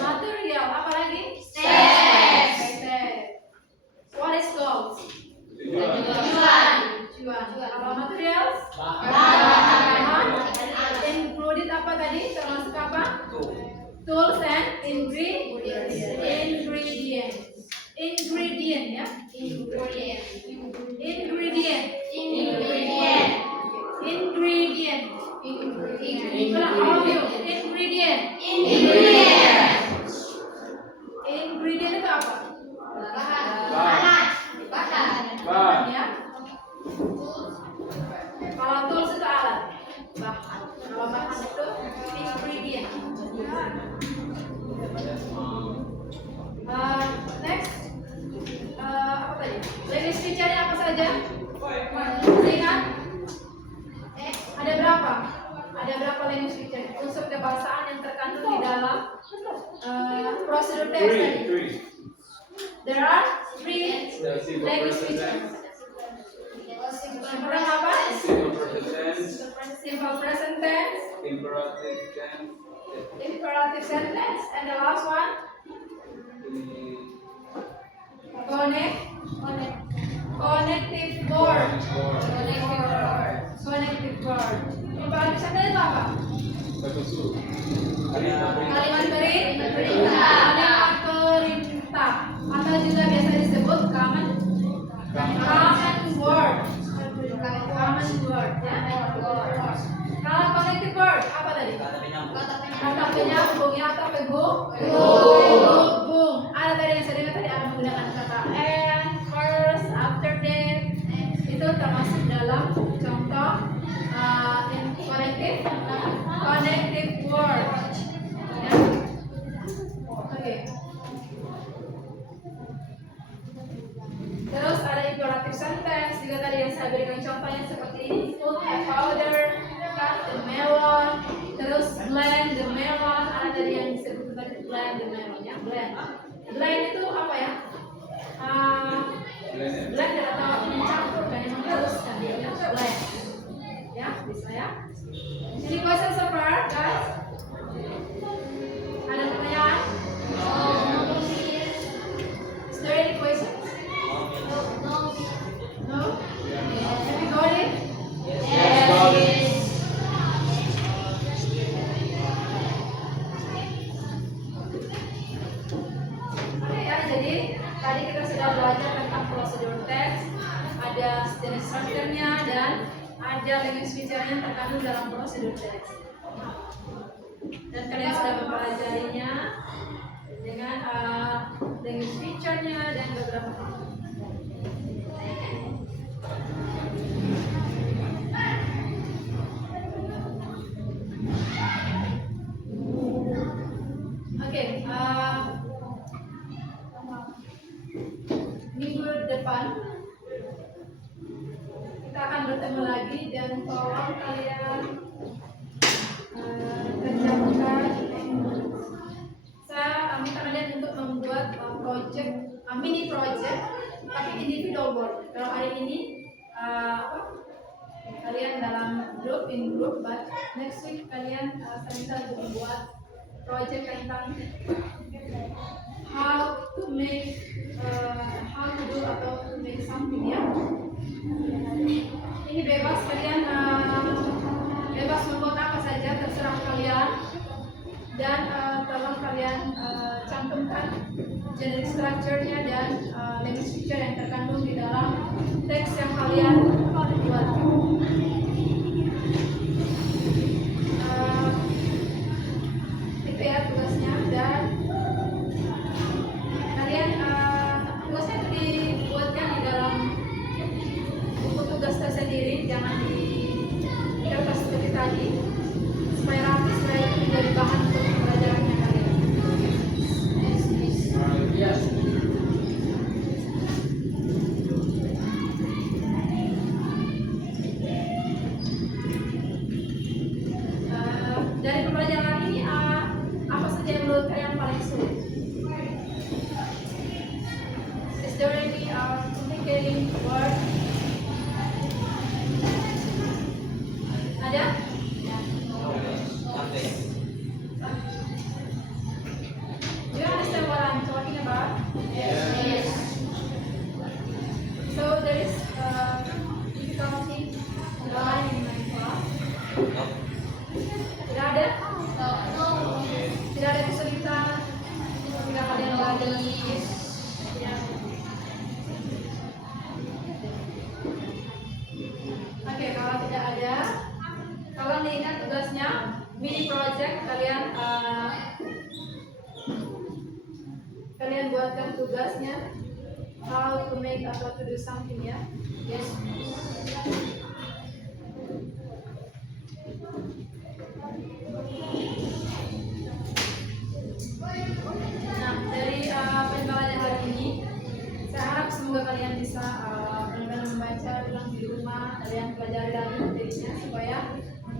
Material. Apa lagi? Steps. What is goals? Tujuan. Apa materials? Bahan. Included apa tadi? Termasuk apa? Tools and ingredients. Ingredient ya. Ingredient. Ulang, all of you. Ingredient. Ingredient itu apa? Bahan. Ya. Kalau tools itu alat, bahan. Kalau bahan itu ingredient. Next, apa tadi? Language feature-nya apa saja? Masih ingat? Ada berapa? Ada berapa language feature? Unsur kebahasaan yang terkandung di dalam prosedur teks tadi. Three. There are 3 The simple language present features. tense. Yang pertama apa? Simple present tense. Simple present tense, Imperative tense. imperative sentence, and the last one, connective word. Connective word. Imperative sentence itu apa? Tersusun. Kalimat perintah, atau juga biasa disebut common word. Common word, ya. Kalau connective word apa tadi? Kata penyambung ya atau penghubung. Ada tadi yang saya dengar tadi ada menggunakan kata and, first, after that. Itu termasuk dalam contoh connective word. Ya. Oke. Terus ada imperative sentence juga tadi yang saya berikan contohnya seperti ini, put a powder, cut the melon, terus blend the melon. Ada tadi yang disebut tadi blend the melon ya, blend itu apa ya? Blend atau mencampurkan, yang menghaluskan ya, blend ya, bisa ya. Any questions so far, guys? Ada pertanyaan? Is there any questions? No? Everybody? Yes. Oke ya, jadi tadi kita sudah belajar tentang prosedur teks, ada jenis strukturnya dan ada language feature yang terkandung dalam prosedur teks. Dan kalian sudah mempelajarinya dengan language feature-nya dan beberapa hal. Oke, minggu depan kita akan bertemu lagi dan tolong kalian kerjakan. Saya minta kalian untuk membuat mini project tapi individual work. Kalau hari ini kalian dalam in group, but next week kalian saya minta untuk membuat project tentang how to do atau to make something ya. Ini bebas kalian bebas membuat apa saja terserah kalian dan tolong kalian cantumkan generic structure-nya dan language feature yang terkandung di dalam teks yang kalian buat. Itu ya tugasnya, dan kalian tugasnya itu dibuatkan di dalam buku tugas tersendiri, jangan di kertas seperti tadi, supaya rapi, supaya itu menjadi bahan untuk pembelajarannya kalian. Yes. Dari pembelajaran ini ingat tugasnya mini project kalian buatkan tugasnya how to make atau to do something ya. Yes. Nah, dari pengembangan hari ini, saya harap semoga kalian bisa benar-benar membaca ulang di rumah, kalian pelajari lagi materinya supaya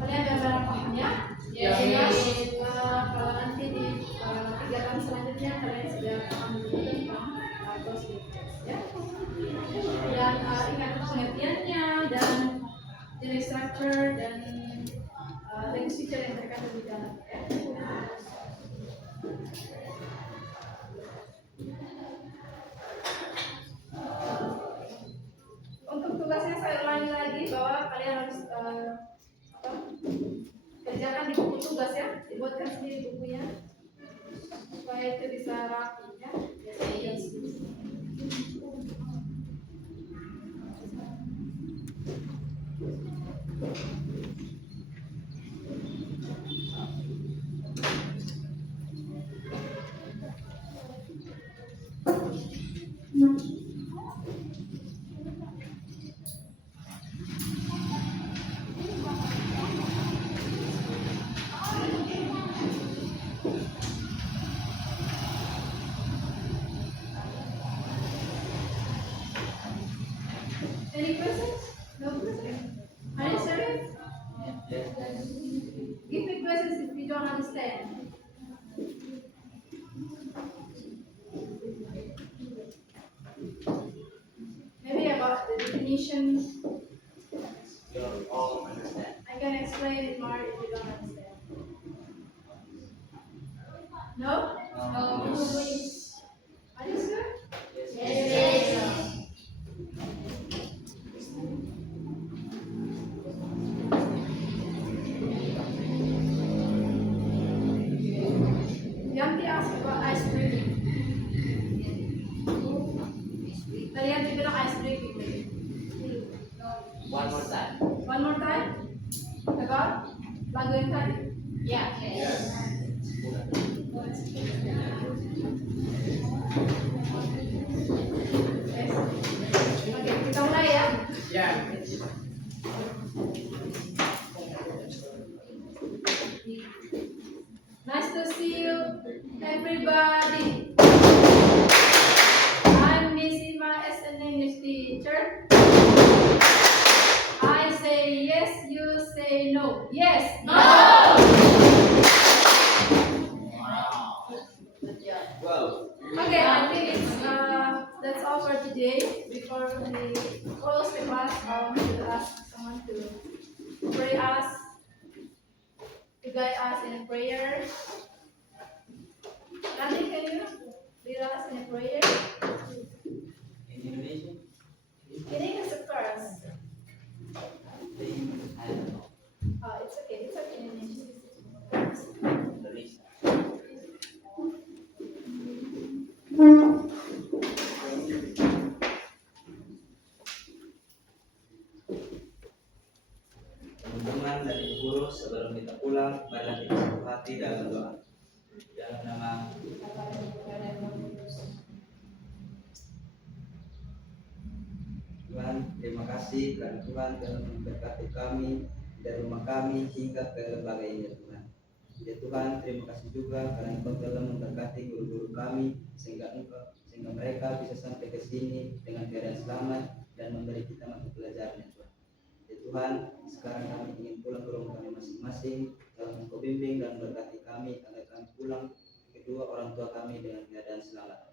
kalian benar-benar paham ya. Yes. Sehingga kalau nanti di kegiatan selanjutnya kalian sudah paham dulu tentang closing ya. Dan ingat pengertiannya dan jenis structure dan language feature yang terkandung di dalam ya. Untuk tugasnya saya ulangi lagi bahwa kalian harus kerjakan di buku tugas ya, dibuatkan sendiri bukunya supaya itu bisa rapi ya. Any questions? No questions? Are you serious? Give me questions if you don't understand. Maybe about the definition. You all understand. I can explain it more if you don't understand. No? No. Are you sure? Yes. Yanti asked about ice cream. Kalian bilang ice cream. One more time. One more time. About lagu yang tadi. Yeah. Yes. Yes. Oke, kita mulai ya. Yeah. Nice to see you, everybody. I'm Miss Ima as an English teacher. I say yes, you say no. Yes. No. Wow. Okay, I think it's that's all for today. Before we close the class, I want to ask someone to pray us, to guide us in a prayer. Nanti, can you lead us in a prayer? In Indonesian? In English, of course. I don't know. Oh, it's okay. It's okay in English. Indonesia. Teman-teman dari guru sebelum kita pulang, marilah kita satu hati dalam doa. Dalam nama Tuhan, terima kasih karena Tuhan telah memberkati kami dari rumah kami hingga ke lembaga ini, Tuhan. Ya Tuhan, terima kasih juga karena Engkau telah memberkati guru-guru kami sehingga mereka bisa sampai ke sini dengan keadaan selamat dan memberi kita mata pelajaran, Tuhan. Ya Tuhan, sekarang kami ingin pulang ke rumah kami masing-masing. Tolong Engkau bimbing dan berkati kami agar kami pulang kedua orang tua kami dengan keadaan selamat.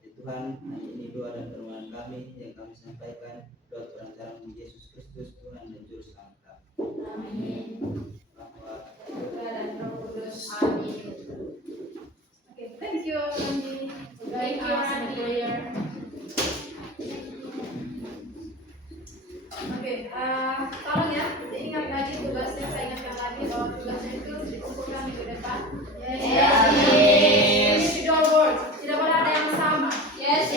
Ya Tuhan, hanya ini doa dan permohonan kami yang kami sampaikan. Doa perantaraan Yesus Kristus, Tuhan dan Juru Selamat kami. Amin. Bapa, Putra dan Roh Kudus. Amin. Okay, thank you, Randy. Thank you, us in Randy. prayer. Oke, tolong ya, diingat lagi tugasnya. Saya ingatkan lagi bahwa tugasnya itu dikumpulkan minggu depan. Yes. Individual words, tidak boleh ada yang sama. Yes.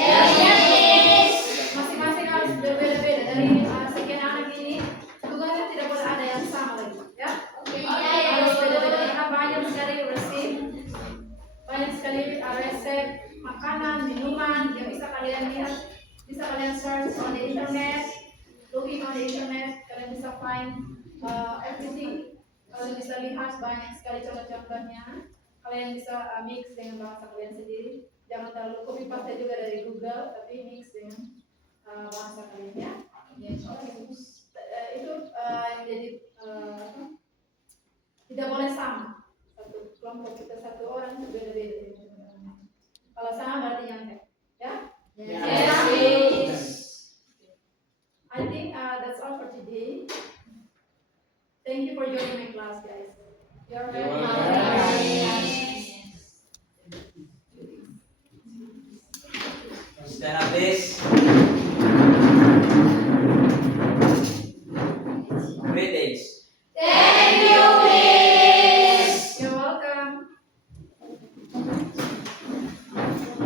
Masing-masing harus berbeda-beda dari sekian anak ini. Tugasnya tidak boleh ada yang sama lagi, ya. find everything. Kalian bisa lihat banyak sekali contoh-contohnya. Kalian bisa mix dengan bahasa kalian sendiri. Jangan terlalu copy paste juga dari Google, tapi mix dengan bahasa kalian ya. Itu jadi tidak boleh sama. Satu kelompok kita satu orang itu beda-beda. Kalau sama berarti nyontek, ya? Yes. I think that's all for today. Thank you for joining my class, guys. You're You're very